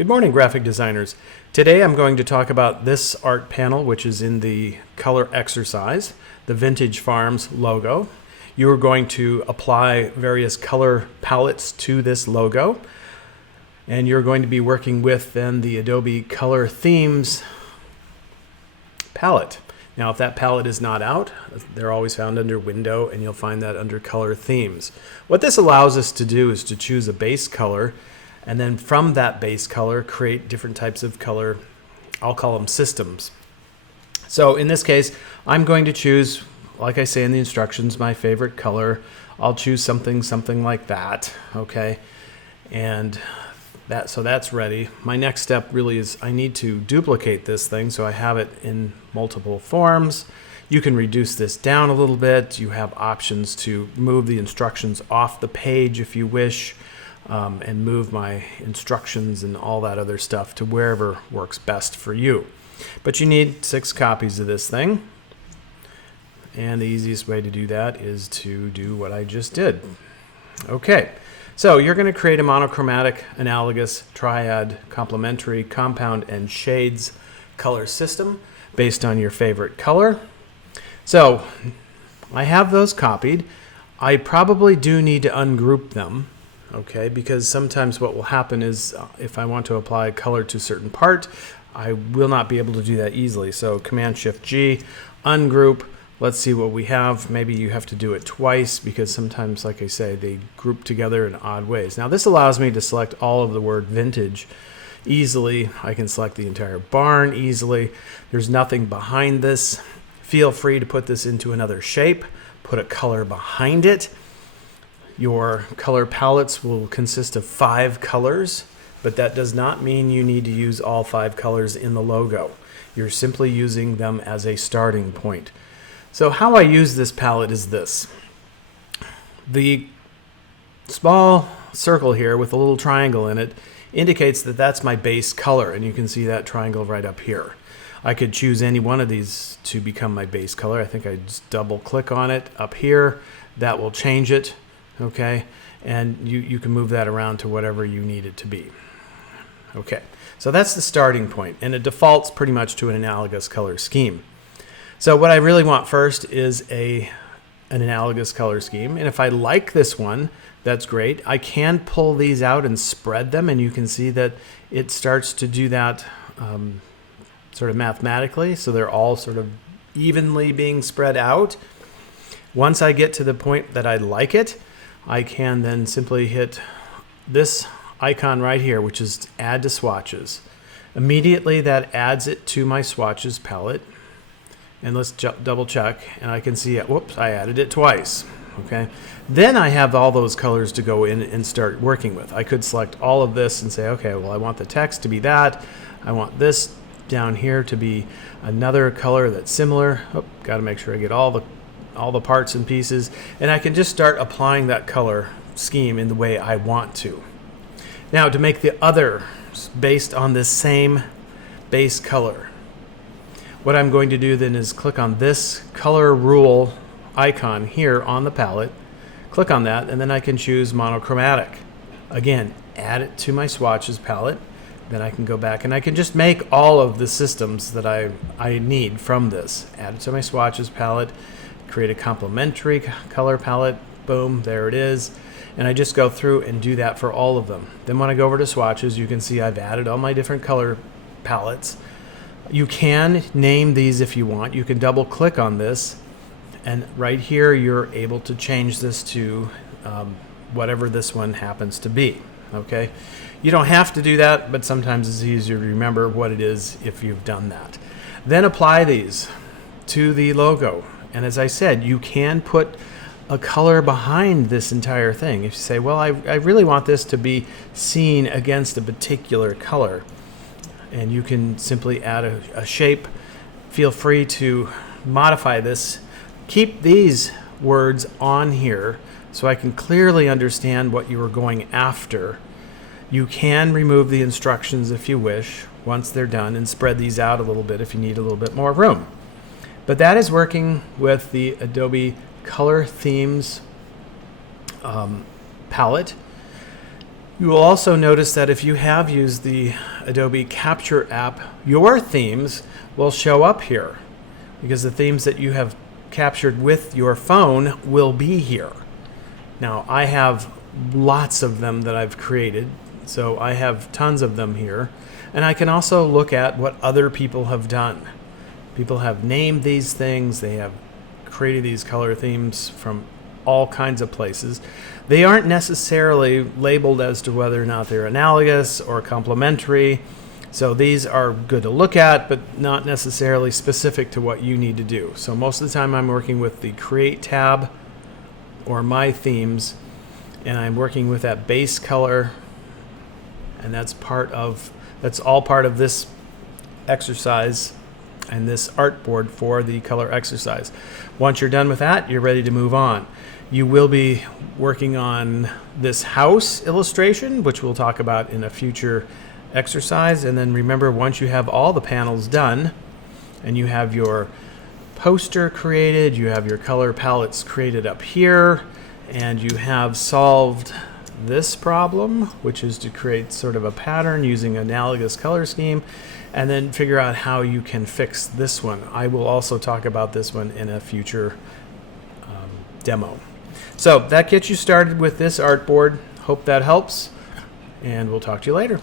Good morning, graphic designers. Today I'm going to talk about this art panel, which is in the color exercise, the Vintage Farms logo. You are going to apply various color palettes to this logo, and you're going to be working with then the Adobe Color Themes palette. Now, if that palette is not out, they're always found under Window, and you'll find that under Color Themes. What this allows us to do is to choose a base color, and then from that base color, create different types of color. I'll call them systems. So in this case, I'm going to choose, like I say in the instructions, my favorite color. I'll choose something like that, okay? And so that's ready. My next step really is I need to duplicate this thing so I have it in multiple forms. You can reduce this down a little bit. You have options to move the instructions off the page if you wish, and move my instructions and all that other stuff to wherever works best for you. But you need 6 copies of this thing. And the easiest way to do that is to do what I just did. Okay, so you're going to create a monochromatic, analogous, triad, complementary, compound, and shades color system based on your favorite color. So I have those copied. I probably do need to ungroup them, okay, because sometimes what will happen is if I want to apply a color to a certain part, I will not be able to do that easily. So Command-Shift-G, ungroup. Let's see what we have. Maybe you have to do it twice because sometimes, like I say, they group together in odd ways. Now this allows me to select all of the word vintage easily. I can select the entire barn easily. There's nothing behind this. Feel free to put this into another shape, put a color behind it. Your color palettes will consist of 5 colors, but that does not mean you need to use all 5 colors in the logo. You're simply using them as a starting point. So how I use this palette is this. The small circle here with a little triangle in it indicates that that's my base color, and you can see that triangle right up here. I could choose any one of these to become my base color. I think I just double click on it up here. That will change it. Okay, and you can move that around to whatever you need it to be. Okay, so that's the starting point, and it defaults pretty much to an analogous color scheme. So what I really want first is an analogous color scheme, and if I like this one, that's great. I can pull these out and spread them, and you can see that it starts to do that sort of mathematically, so they're all sort of evenly being spread out. Once I get to the point that I like it, I can then simply hit this icon right here, which is add to swatches. Immediately that adds it to my swatches palette. And let's double check, and I can see it. Whoops, I added it twice. Okay. Then I have all those colors to go in and start working with. I could select all of this and say, okay, well, I want the text to be that. I want this down here to be another color that's similar. Oh, got to make sure I get all the parts and pieces, and I can just start applying that color scheme in the way I want to. Now, to make the other based on this same base color, what I'm going to do then is click on this color rule icon here on the palette, click on that, and then I can choose monochromatic. Again, add it to my swatches palette. Then I can go back and I can just make all of the systems that I need from this. Add it to my swatches palette, create a complementary color palette, boom, there it is. And I just go through and do that for all of them. Then when I go over to swatches, you can see I've added all my different color palettes. You can name these if you want. You can double click on this, and right here you're able to change this to whatever this one happens to be. Okay, you don't have to do that, but sometimes it's easier to remember what it is if you've done that. Then apply these to the logo. And as I said, you can put a color behind this entire thing. If you say, well, I really want this to be seen against a particular color, and you can simply add a shape. Feel free to modify this. Keep these words on here so I can clearly understand what you are going after. You can remove the instructions if you wish once they're done and spread these out a little bit if you need a little bit more room. But that is working with the Adobe Color Themes palette. You will also notice that if you have used the Adobe Capture app, your themes will show up here because the themes that you have captured with your phone will be here. Now, I have lots of them that I've created, so I have tons of them here. And I can also look at what other people have done. People have named these things, they have created these color themes from all kinds of places. They aren't necessarily labeled as to whether or not they're analogous or complementary. So these are good to look at, but not necessarily specific to what you need to do. So most of the time I'm working with the Create tab or My Themes, and I'm working with that base color, and that's all part of this exercise and this artboard for the color exercise. Once you're done with that, you're ready to move on. You will be working on this house illustration, which we'll talk about in a future exercise. And then remember, once you have all the panels done and you have your poster created, you have your color palettes created up here, and you have solved this problem, which is to create sort of a pattern using analogous color scheme, and then figure out how you can fix this one. I will also talk about this one in a future demo. So that gets you started with this artboard. Hope that helps, and we'll talk to you later.